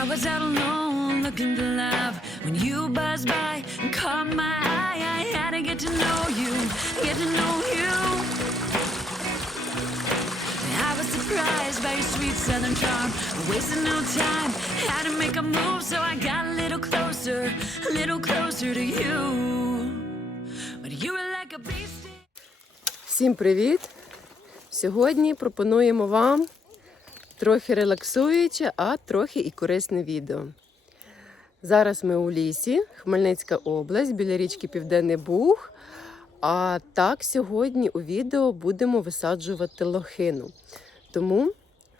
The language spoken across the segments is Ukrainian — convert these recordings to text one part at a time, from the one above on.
I was out alone looking for love when you buzzed by and caught my eye. I had to get to know you, get to know you. I was surprised by your sweet southern charm. I wasted no time, had to make a move, so I got a little closer, a little closer to you. But you were like a beast. Всім привіт! Сьогодні пропонуємо вам трохи релаксуюче, а трохи і корисне відео. Зараз ми у лісі, Хмельницька область, біля річки Південний Буг. А так сьогодні у відео будемо висаджувати лохину. Тому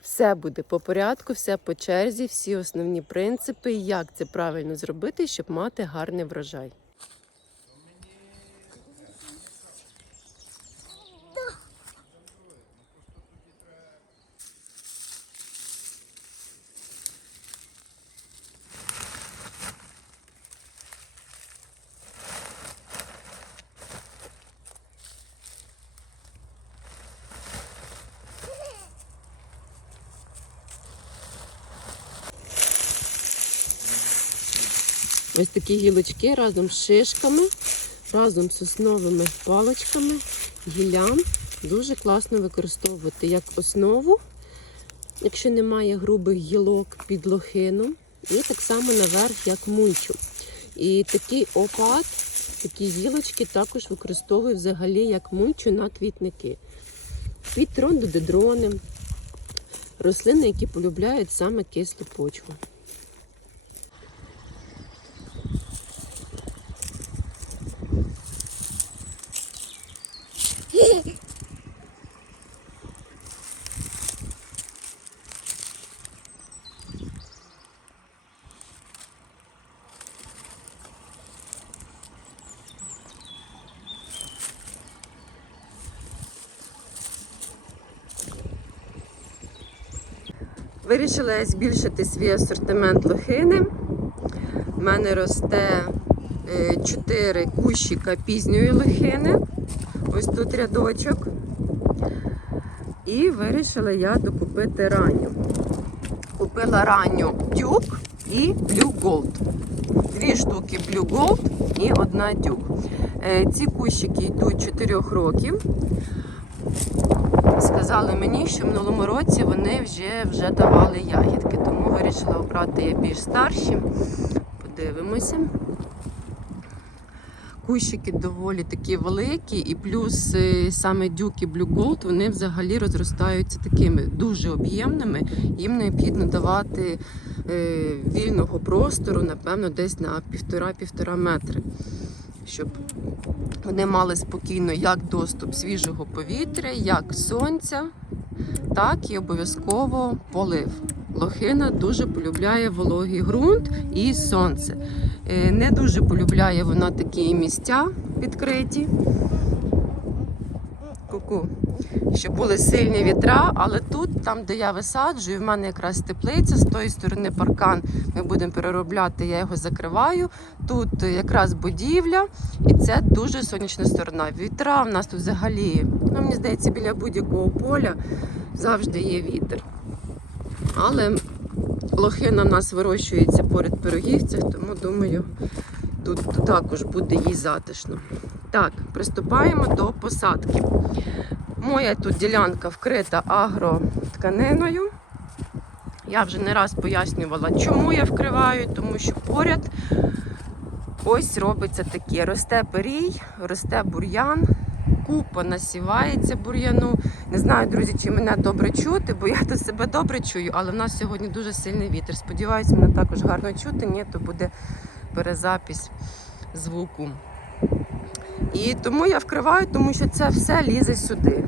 все буде по порядку, все по черзі, всі основні принципи, як це правильно зробити, щоб мати гарний врожай. Ось такі гілочки разом з шишками, разом з сосновими паличками, гіллям дуже класно використовувати як основу, якщо немає грубих гілок під лохину, і так само наверх, як мульчу. І такий опад, такі гілочки також використовую взагалі як мульчу на квітники. Під трондодендрони, рослини, які полюбляють саме кислу почву. Вирішила я збільшити свій асортимент лохини. У мене росте 4 кущика пізньої лохини. Ось тут рядочок. І вирішила я докупити ранню. Купила ранню дюк і Blue Gold. Дві штуки Blue Gold і одна дюк. Е, Ці кущики йдуть 4 років. Сказали мені, що в минулому році вони вже, вже давали ягідки, тому вирішила обрати більш старші. Подивимося. Кущики доволі такі великі, і плюс е, саме дюки Blue Gold вони взагалі розростаються такими дуже об'ємними. Їм необхідно давати е, вільного простору, напевно, десь на півтора-півтора метри, щоб вони мали спокійно як доступ свіжого повітря, як сонця, так і обов'язково полив. Лохина дуже полюбляє вологий ґрунт і сонце. Е, Не дуже полюбляє вона такі місця відкриті. Ку-ку. Щоб були сильні вітра, але тут, там, де я висаджую, в мене якраз теплиця, з тої сторони паркан ми будемо переробляти, я його закриваю. Тут якраз будівля, і це дуже сонячна сторона. Вітра в нас тут взагалі, ну мені здається, біля будь-якого поля завжди є вітер. Але лохина в нас вирощується поряд пирогівцях, тому думаю, тут також буде їй затишно. Так, приступаємо до посадки. Моя тут ділянка вкрита агротканиною. Я вже не раз пояснювала, чому я вкриваю, тому що поряд ось робиться таке. Росте перій, росте бур'ян, купа насівається бур'яну. Не знаю, друзі, чи мене добре чути, бо я тут себе добре чую, але в нас сьогодні дуже сильний вітер. Сподіваюся, мене також гарно чути, ні, то буде перезапись звуку. І тому я вкриваю, тому що це все лізе сюди.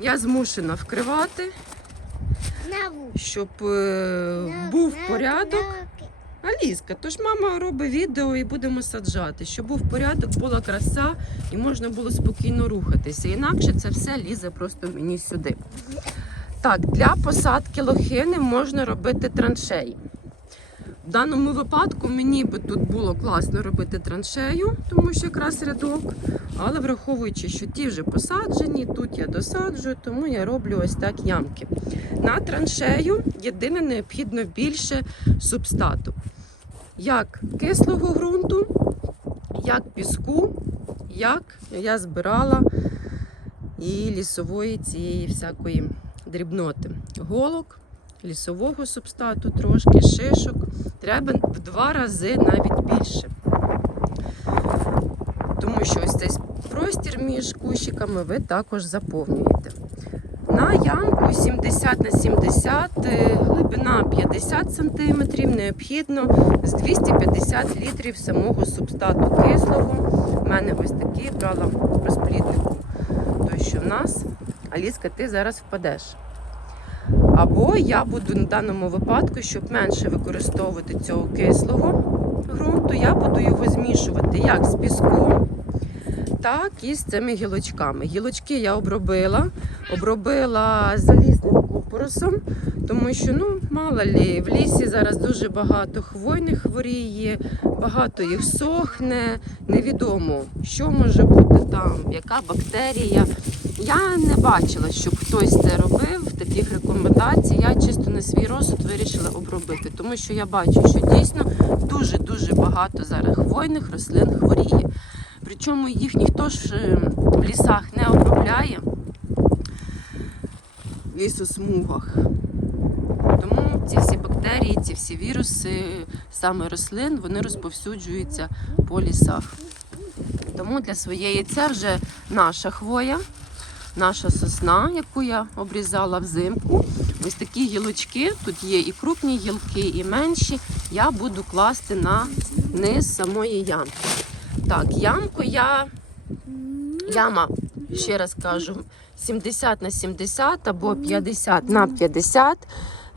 Я змушена вкривати, щоб е, був порядок. Аліска, тож мама робить відео і будемо саджати, щоб був порядок, була краса і можна було спокійно рухатися. Інакше це все лізе просто мені сюди. Так, для посадки лохини можна робити траншеї. В даному випадку мені би тут було класно робити траншею, тому що якраз рядок. Але враховуючи, що ті вже посаджені, тут я досаджую, тому я роблю ось так ямки. На траншею єдине необхідно більше субстату. Як кислого ґрунту, як піску, як я збирала і лісової цієї всякої дрібноти. Голок, лісового субстату, трошки шишок. Треба в два рази навіть більше. Тому що ось цей простір між кущиками ви також заповнюєте. На ямку 70 на 70, е, глибина 50 см, необхідно з 250 літрів самого субстату кислого. У мене ось такий брала в розпліднику. Той, що в нас, Аліска, ти зараз впадеш. Або я буду на даному випадку, щоб менше використовувати цього кислого ґрунту, я буду його змішувати як з піском, так і з цими гілочками. Гілочки я обробила, обробила залізним купоросом, тому що ну мало лі, в лісі зараз дуже багато хвойних хворіє, багато їх сохне. Невідомо, що може бути там, яка бактерія. Я не бачила, щоб хтось це робив, таких рекомендацій. Я чисто на свій розсуд вирішила обробити, тому що я бачу, що дійсно дуже-дуже багато зараз хвойних рослин хворіє. Причому їх ніхто ж е, в лісах не обробляє в лісосмугах. Тому ці всі бактерії, ці всі віруси, саме рослин, вони розповсюджуються по лісах. Тому для своєї це вже наша хвоя, наша сосна, яку я обрізала взимку. Ось такі гілочки, тут є і крупні гілки, і менші. Я буду класти на низ самої ямки. Так, ямку я. Яма, ще раз кажу, 70 на 70 або 50 на 50.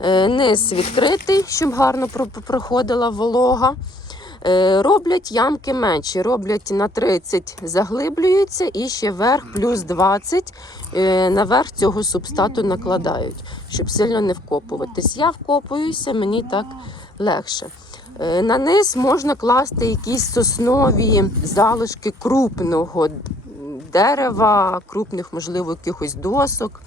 Е, Низ відкритий, щоб гарно проходила волога. Е, Роблять ямки менші, роблять на 30, заглиблюються і ще верх плюс 20 е, наверх цього субстату накладають, щоб сильно не вкопуватись. Я вкопуюся, мені так легше. Е, На низ можна класти якісь соснові залишки крупного дерева, крупних, можливо, якихось досок.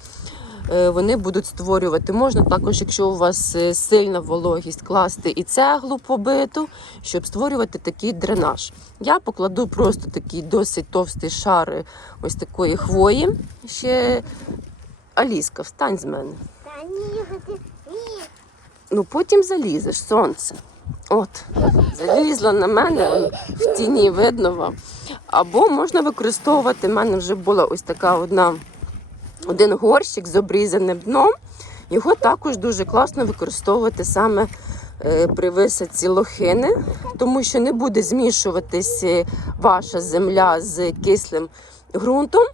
Е, Вони будуть створювати. Можна також, якщо у вас е, сильна вологість, класти і цеглу побиту, щоб створювати такий дренаж. Я покладу просто такий досить товстий шар ось такої хвої. Ще Аліска, встань з мене. Ну потім залізеш, сонце. От, залізла на мене, в тіні видно вам. Або можна використовувати, в мене вже була ось така одна, один горщик з обрізаним дном. Його також дуже класно використовувати саме е, при висадці лохини, тому що не буде змішуватись е, ваша земля з кислим ґрунтом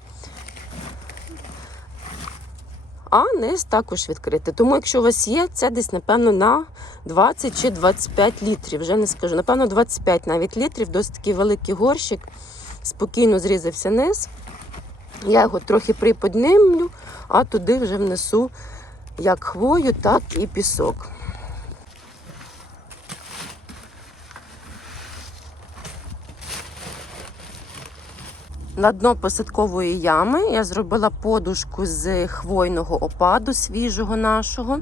а низ також відкрити. Тому, якщо у вас є, це десь, напевно, на 20 чи 25 літрів. Вже не скажу. Напевно, 25 навіть літрів, досить такий великий горщик. Спокійно зрізався низ. Я його трохи приподнимлю, а туди вже внесу як хвою, так і пісок. На дно посадкової ями я зробила подушку з хвойного опаду свіжого нашого,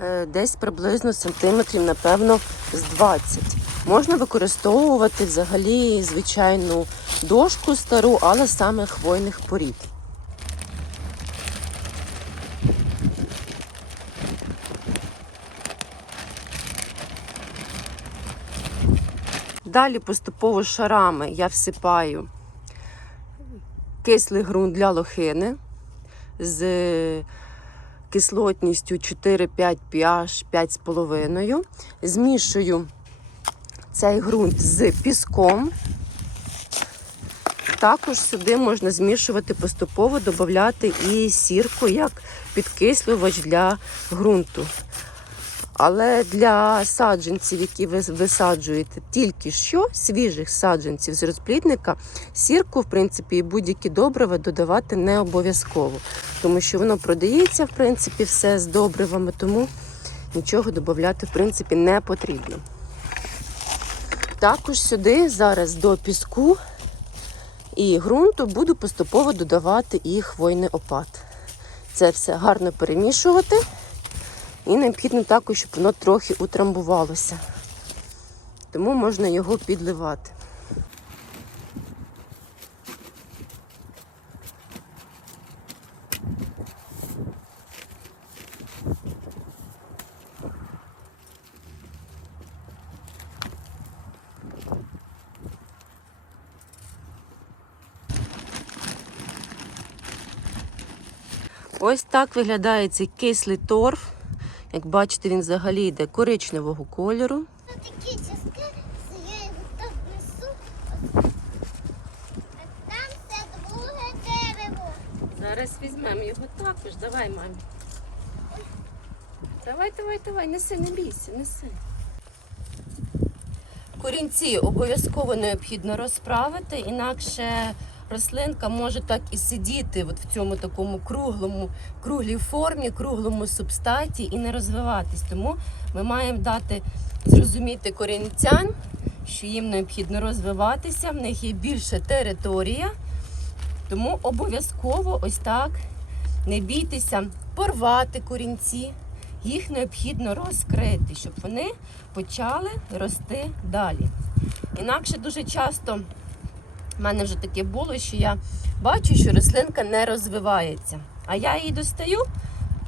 е, десь приблизно сантиметрів, напевно, з 20. Можна використовувати взагалі звичайну дошку стару, але саме хвойних порід. Далі поступово шарами я всипаю кислий ґрунт для лохини з кислотністю 4-5 pH 5,5. Змішую цей ґрунт з піском. Також сюди можна змішувати поступово, додати і сірку як підкислювач для ґрунту. Але для саджанців, які ви висаджуєте тільки що, свіжих саджанців з розплідника, сірку, в принципі, і будь-які добрива додавати не обов'язково, тому що воно продається, в принципі, все з добривами, тому нічого додати, в принципі, не потрібно. Також сюди зараз до піску і ґрунту буду поступово додавати і хвойний опад. Це все гарно перемішувати. І необхідно також, щоб воно трохи утрамбувалося. Тому можна його підливати. Ось так виглядає цей кислий торф. Як бачите, він взагалі йде коричневого кольору. Такі частини, я його так несу. А там це друге дерево. Зараз візьмемо його також. Давай, мамі. Давай, давай, давай, неси, не бійся, неси. Корінці обов'язково необхідно розправити, інакше рослинка може так і сидіти от в цьому такому круглому, круглій формі, круглому субстаті і не розвиватись. Тому ми маємо дати зрозуміти корінцям, що їм необхідно розвиватися, в них є більша територія. Тому обов'язково ось так не бійтеся порвати корінці. Їх необхідно розкрити, щоб вони почали рости далі. Інакше дуже часто в мене вже таке було, що я бачу, що рослинка не розвивається. А я її достаю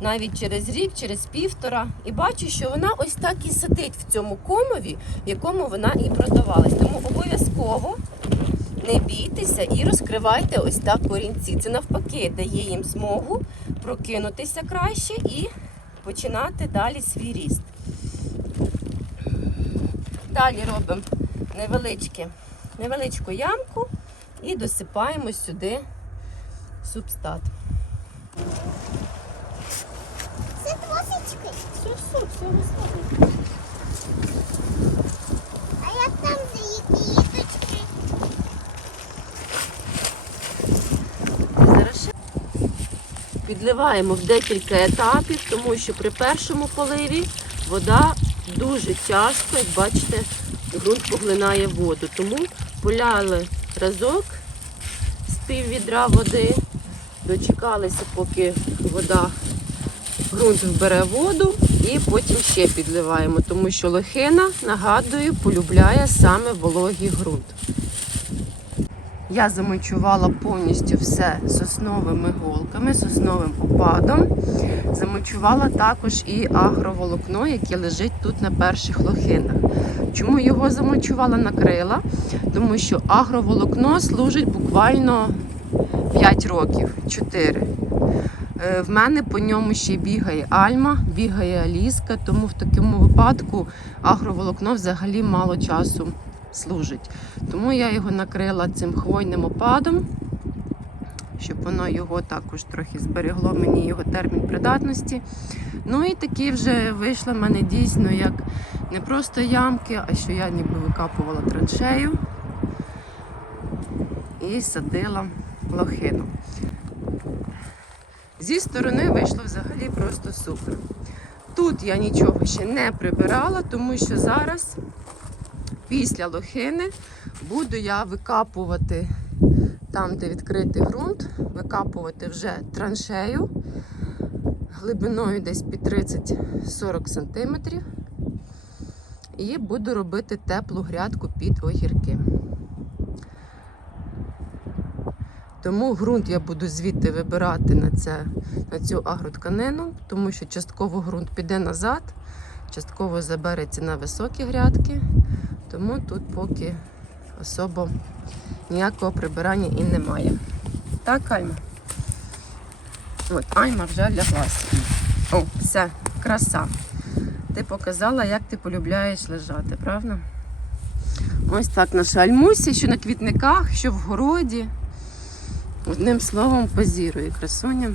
навіть через рік, через півтора, і бачу, що вона ось так і сидить в цьому комові, в якому вона і продавалась. Тому обов'язково не бійтеся і розкривайте ось так корінці. Це навпаки дає їм змогу прокинутися краще і починати далі свій ріст. Далі робимо невеличку ямку і досипаємо сюди субстат. Це трошечки. Все, все, все висадимо. А як там за квіточки? Зараз ще підливаємо в декілька етапів, тому що при першому поливі вода дуже часто, як бачите, ґрунт поглинає воду. Тому поляли разок з пів відра води, дочекалися, поки вода, ґрунт вбере воду, і потім ще підливаємо, тому що лохина, нагадую, полюбляє саме вологий ґрунт. Я замочувала повністю все сосновими голками, сосновим опадом. Замочувала також і агроволокно, яке лежить тут на перших лохинах. Чому його замочувала накрила? Тому що агроволокно служить буквально 5 років, 4. Е, В мене по ньому ще бігає альма, бігає аліска, тому в такому випадку агроволокно взагалі мало часу служить. Тому я його накрила цим хвойним опадом, щоб воно його також трохи зберегло мені його термін придатності. Ну і такі вже вийшли в мене дійсно як не просто ямки, а що я ніби викапувала траншею і садила лохину. Зі сторони вийшло взагалі просто супер. Тут я нічого ще не прибирала, тому що зараз після лохини буду я викапувати там, де відкритий ґрунт, викапувати вже траншею глибиною десь під 30-40 см. І буду робити теплу грядку під огірки. Тому ґрунт я буду звідти вибирати на, це, на цю агротканину, тому що частково ґрунт піде назад, частково забереться на високі грядки. Тому тут поки особо ніякого прибирання і немає. Так, Альма? От, Альма вже ляглася. О, все, краса. Ти показала, як ти полюбляєш лежати, правда? Ось так наша Альмуся, що на квітниках, що в городі. Одним словом, позірує красуня.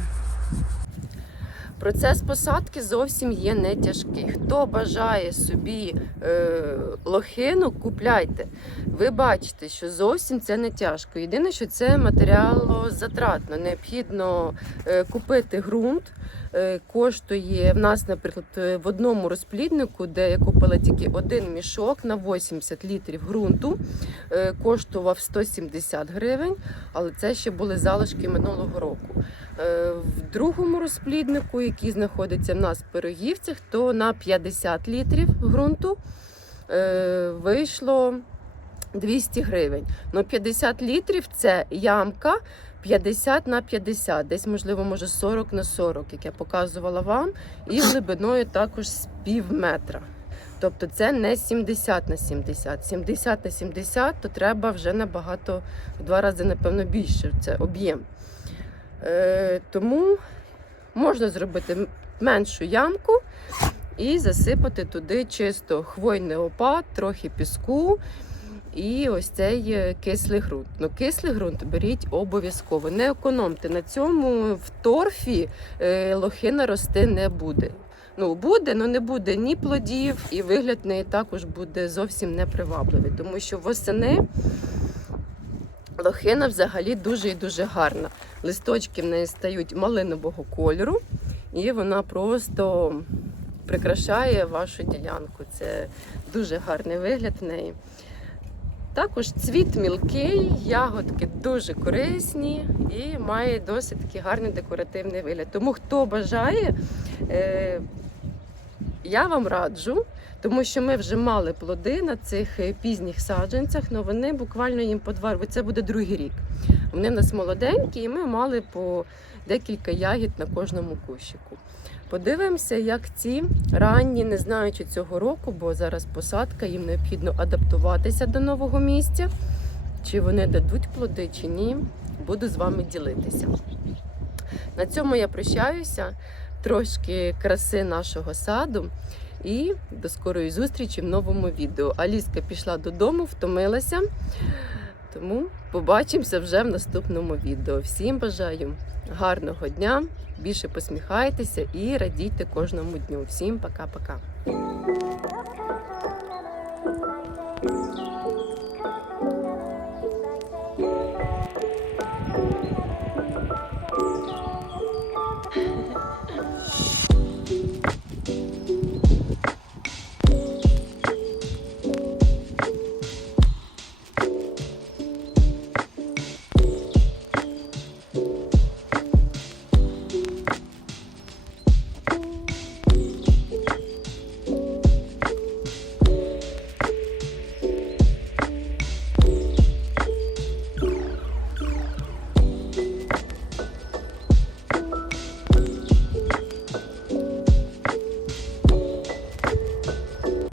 Процес посадки зовсім є не тяжкий. Хто бажає собі е, лохину, купляйте. Ви бачите, що зовсім це не тяжко. Єдине, що це матеріалозатратно. Необхідно е, купити ґрунт. Е, коштує в нас, наприклад, е, в одному розпліднику, де я купила тільки один мішок на 80 літрів ґрунту, е, коштував 170 гривень, але це ще були залишки минулого року. Е, В другому розпліднику, який знаходиться в нас в Пирогівцях, то на 50 літрів ґрунту е, вийшло 200 гривень. Ну, 50 літрів це ямка 50 на 50, десь, можливо, може 40 на 40, як я показувала вам, і глибиною також з пів метра. Тобто це не 70 на 70. 70 на 70, то треба вже набагато в два рази, напевно, більше. Це об'єм. Е, тому можна зробити меншу ямку і засипати туди чисто хвойний опад, трохи піску. І ось цей е, кислий ґрунт. Ну, кислий ґрунт беріть обов'язково. Не економте на цьому в торфі е, лохина рости не буде. Ну, буде, але не буде ні плодів, і вигляд неї також буде зовсім непривабливий, тому що восени лохина взагалі дуже і дуже гарна. Листочки в неї стають малинового кольору, і вона просто прикрашає вашу ділянку. Це дуже гарний вигляд в неї. Також цвіт мілкий, ягодки дуже корисні і має досить такий гарний декоративний вигляд. Тому хто бажає, е, я вам раджу, тому що ми вже мали плоди на цих е, пізніх саджанцях, але вони буквально їм по два, бо це буде другий рік. Вони в нас молоденькі, і ми мали по декілька ягід на кожному кущику. Подивимося, як ці ранні, не знаю, чи цього року, бо зараз посадка, їм необхідно адаптуватися до нового місця. Чи вони дадуть плоди, чи ні, буду з вами ділитися. На цьому я прощаюся. Трошки краси нашого саду. І до скорої зустрічі в новому відео. Аліска пішла додому, втомилася. Тому побачимося вже в наступному відео. Всім бажаю гарного дня! Більше посміхайтеся і радійте кожному дню. Всім пока-пока.